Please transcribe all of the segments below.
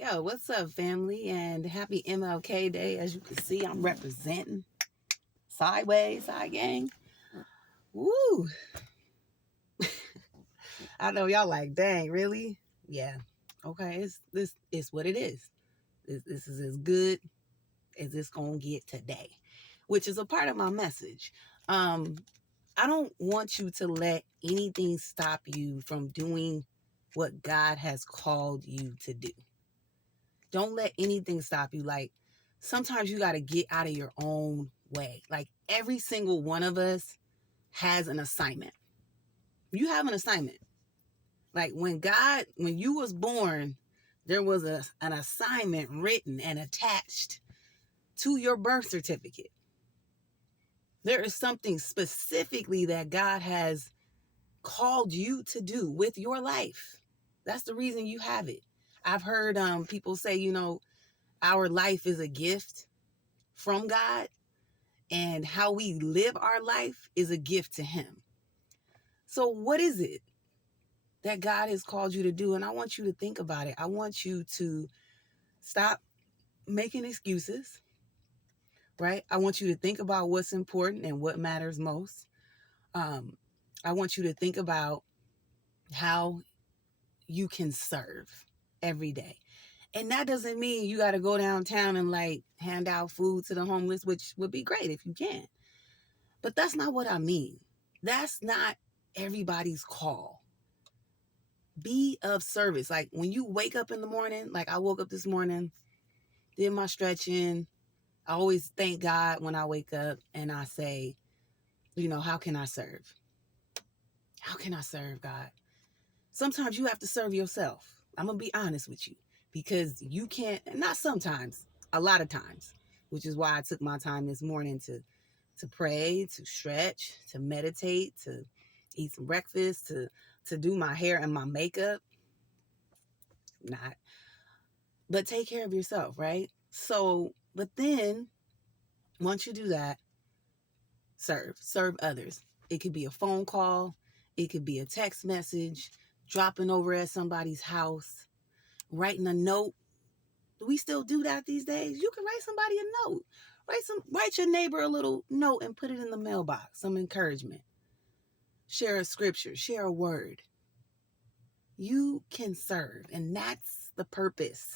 Yo, what's up, family? And happy MLK Day. As you can see, I'm representing sideways, side gang. Woo! I know y'all like, dang, really? Yeah. Okay, this is what it is. This is as good as it's gonna get today, which is a part of my message. Um, I don't want you to let anything stop you from doing what God has called you to do. Don't let anything stop you. Like, sometimes you got to get out of your own way. Like, every single one of us has an assignment. You have an assignment. Like, when you was born, there was an assignment written and attached to your birth certificate. There is something specifically that God has called you to do with your life. That's the reason you have it. I've heard people say, our life is a gift from God, and how we live our life is a gift to Him. So, what is it that God has called you to do? And I want you to think about it. I want you to stop making excuses, right? I want you to think about what's important and what matters most. Um, I want you to think about how you can serve every day. And that doesn't mean you got to go downtown and like hand out food to the homeless, which would be great if you can. But that's not what I mean. That's not everybody's call. Be of service. Like, when you wake up in the morning, like I woke up this morning, did my stretching. I always thank God when I wake up and I say, how can I serve? How can I serve, God? Sometimes you have to serve yourself. I'm going to be honest with you, because you can't, not sometimes, a lot of times, which is why I took my time this morning to pray, to stretch, to meditate, to eat some breakfast, to do my hair and my makeup. Not, but take care of yourself, right? So, but then once you do that, serve others. It could be a phone call, it could be a text message, dropping over at somebody's house, writing a note. Do we still do that these days? You can write somebody a note. Write your neighbor a little note and put it in the mailbox. Some encouragement. Share a scripture, share a word. You can serve, and that's the purpose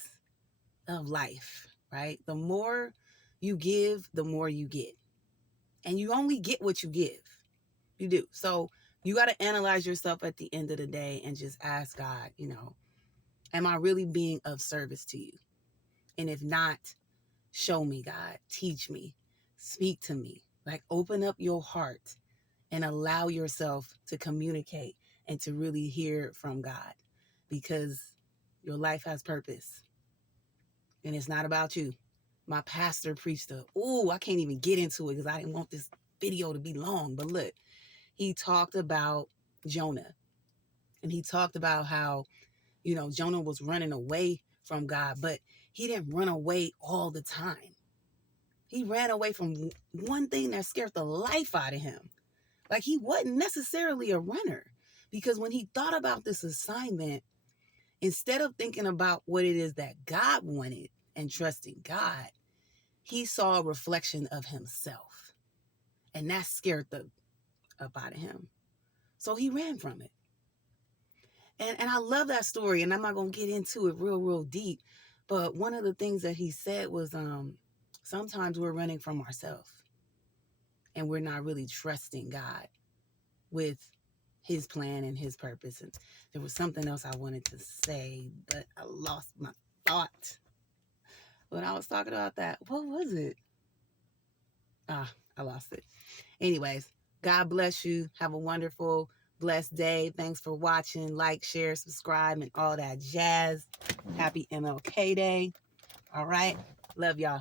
of life, right? The more you give, the more you get. And you only get what you give. You do. So you got to analyze yourself at the end of the day and just ask God, am I really being of service to you? And if not, show me, God. Teach me. Speak to me. Like, open up your heart and allow yourself to communicate and to really hear from God, because your life has purpose and it's not about you. My pastor preached I can't even get into it because I didn't want this video to be long, but look, he talked about Jonah, and he talked about how, Jonah was running away from God, but he didn't run away all the time. He ran away from one thing that scared the life out of him. Like, he wasn't necessarily a runner, because when he thought about this assignment, instead of thinking about what it is that God wanted and trusting God, he saw a reflection of himself. And that scared the up out of him. So he ran from it. And I love that story. And I'm not going to get into it real deep. But one of the things that he said was sometimes we're running from ourselves and we're not really trusting God with his plan and his purpose. And there was something else I wanted to say, but I lost my thought when I was talking about that. What was it? I lost it. Anyways, God bless you. Have a wonderful, blessed day. Thanks for watching. Like, share, subscribe, and all that jazz. Happy MLK Day. All right. Love y'all.